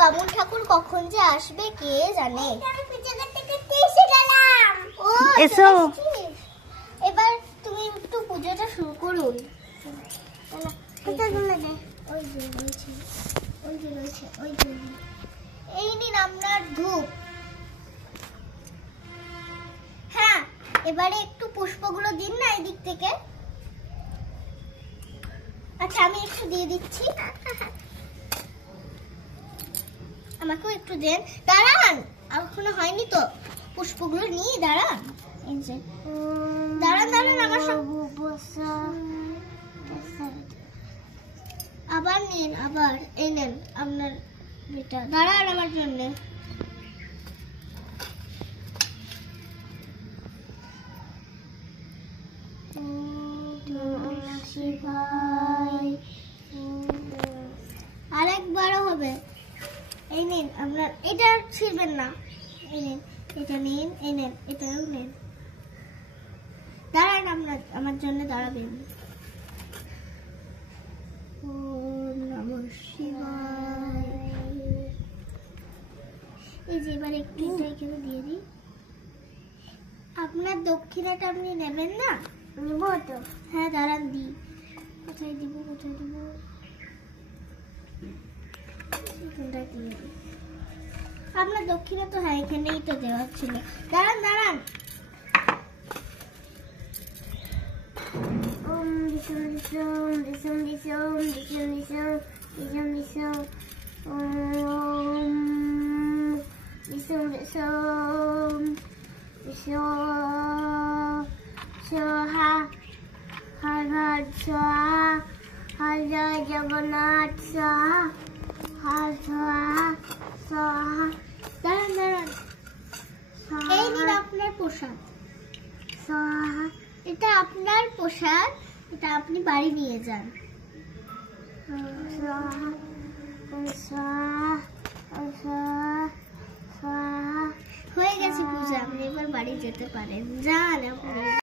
বামুন ঠাকুর কখন যে আসবে কে জানে। এসো, এবার তুমি একটু পুজোটা শুরু করুন। এই নিন আপনার ধূপ। হ্যাঁ, এবারে একটু পুষ্পগুলো দিন না এদিক থেকে। আচ্ছা, আমি একটু দিয়ে দিচ্ছি। আমাকেও একটু দেন। দাঁড়ান, এখনো হয়নি তো, পুষ্পগুলো নিয়ে দাঁড়ান। এই যে দাঁড়ান দাঁড়ান, আমার সব আবার নিন, আবার এই নেন আপনার এটা। দাঁড়ান আমার জন্য। আরেকবারও হবে। এই নিন আপনার, এটা ছিড়বেন না। এই নিন, এটা নিন, এই নেন, এটাও নেন। দাঁড়ান, আপনার আমার জন্য দাঁড়াবেন। ওম নমঃ শিবায়। এই যে এবার একটু এটা এখানে দিয়ে দিই। আপনার দক্ষিণাটা আপনি নেবেন না? নেব তো। হ্যাঁ, দাঁড়ান দিই। কোথায় দিব, কোথায় দিব? আপনার দক্ষিণা তো হ্যাঁ এখানেই তো দেওয়া ছিল। দাঁড়ান দাঁড়ান। ওম বিষ্ণু বিষ্ণু বিষ্ণু বিষ্ণু বিষ্ণু বিষ্ণু বিষ্ণু বিষ্ণু ওম বিষ্ণু বিষ্ণু বিষ্ণু সোহা হর হর সোহা হর জয় জগন্নাথ সোহা হর সোহা সোহা। দাঁড়ান দাঁড়ান, এই নিন আপনার প্রসাদ। সোহা, এটা আপনার প্রসাদ, এটা আপনি বাড়ি নিয়ে যান। হয়ে গেছে পূজা, আপনি এবার বাড়ি যেতে পারেন। যান আপনি।